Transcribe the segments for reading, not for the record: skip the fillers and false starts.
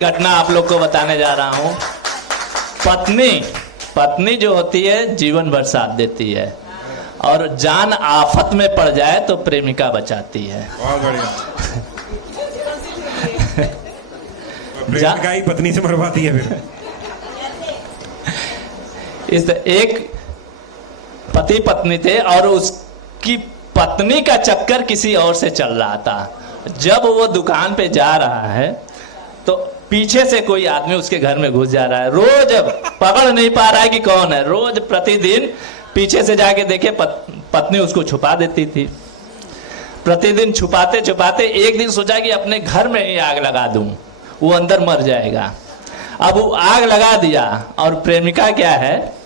घटना आप लोग को बताने जा रहा हूँ। पत्नी जो होती है जीवन भर साथ देती है और जान आफत में पड़ जाए तो प्रेमिका बचाती है। बहुत बढ़िया। प्रेमिका ही पत्नी से मरवाती है फिर। इस एक पति पत्नी थे और उसकी पत्नी का चक्कर किसी और से चल रहा था। जब वो दुकान पे जा रहा है तो पीछे से कोई आदमी उसके घर में घुस जा रहा है। रोज पकड़ नहीं पा रहा है कि कौन है। रोज प्रतिदिन पीछे से जाके देखे पत्नी उसको छुपा देती थी। प्रतिदिन छुपाते छुपाते एक दिन सोचा कि अपने घर में ही आग लगा दूं, वो अंदर मर जाएगा। अब वो आग लगा दिया और प्रेमिका क्या है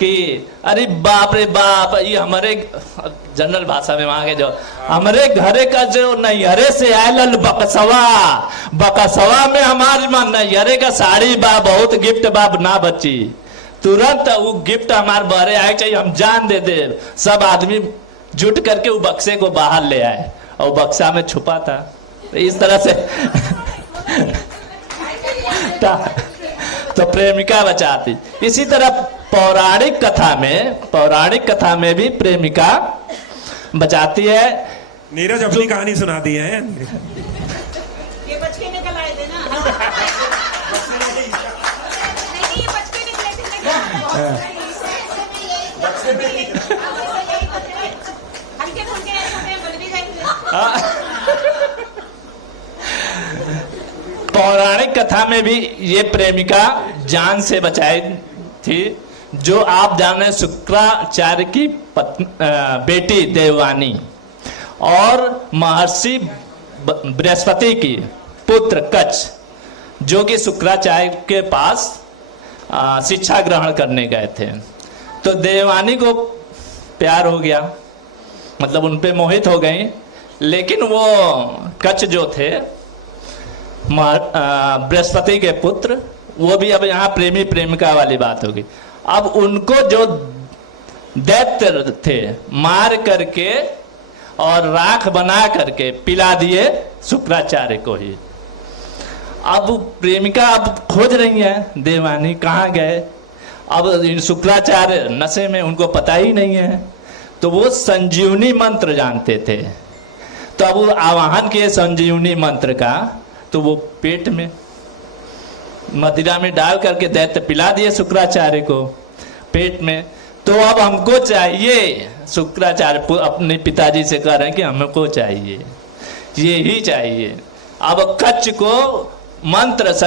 कि अरे बाप रे बाप, ये हमारे जनरल भाषा में वहां के जो हमारे घरे का जो नैहरे से आयल बकसवा में हमारे नैहरे का साड़ी बा, बहुत गिफ्ट बा ना बची। तुरंत वो गिफ्ट हमारे बहरे आए चाहिए, हम जान दे दे। सब आदमी जुट करके वो बक्से को बाहर ले आए और बक्सा में छुपा था। इस तरह से तो प्रेमिका बचाती। इसी तरह पौराणिक कथा में भी प्रेमिका बचाती है। नीरज अपनी कहानी सुनाती है। ये बच के निकल आए थे ना। नहीं, ये बच के निकले थे। हल्के फुल्के छोटे बन भी जाएंगे। पौराणिक कथा में भी ये प्रेमिका जान से बचाई थी। जो आप जान रहे शुक्राचार्य की बेटी देववानी और महर्षि बृहस्पति की पुत्र कच्छ, जो कि शुक्राचार्य के पास शिक्षा ग्रहण करने गए थे। तो देववानी को प्यार हो गया, मतलब उन पे मोहित हो गई। लेकिन वो कच्छ जो थे बृहस्पति के पुत्र, वो भी अब यहाँ प्रेमी प्रेमिका वाली बात होगी। अब उनको जो दैत्य थे मार करके और राख बना करके पिला दिए शुक्राचार्य को ही। अब प्रेमिका अब खोज रही है देववानी कहाँ गए। अब शुक्राचार्य नशे में, उनको पता ही नहीं है। तो वो संजीवनी मंत्र जानते थे। तो अब वो आवाहन किए संजीवनी मंत्र का, तो वो पेट में मदिरा में डाल करके दैत्य पिला दिए शुक्राचार्य को पेट में। तो अब हमको चाहिए, शुक्राचार्य अपने पिताजी से कह रहे हैं कि हमको चाहिए, ये ही चाहिए। अब कच्छ को मंत्र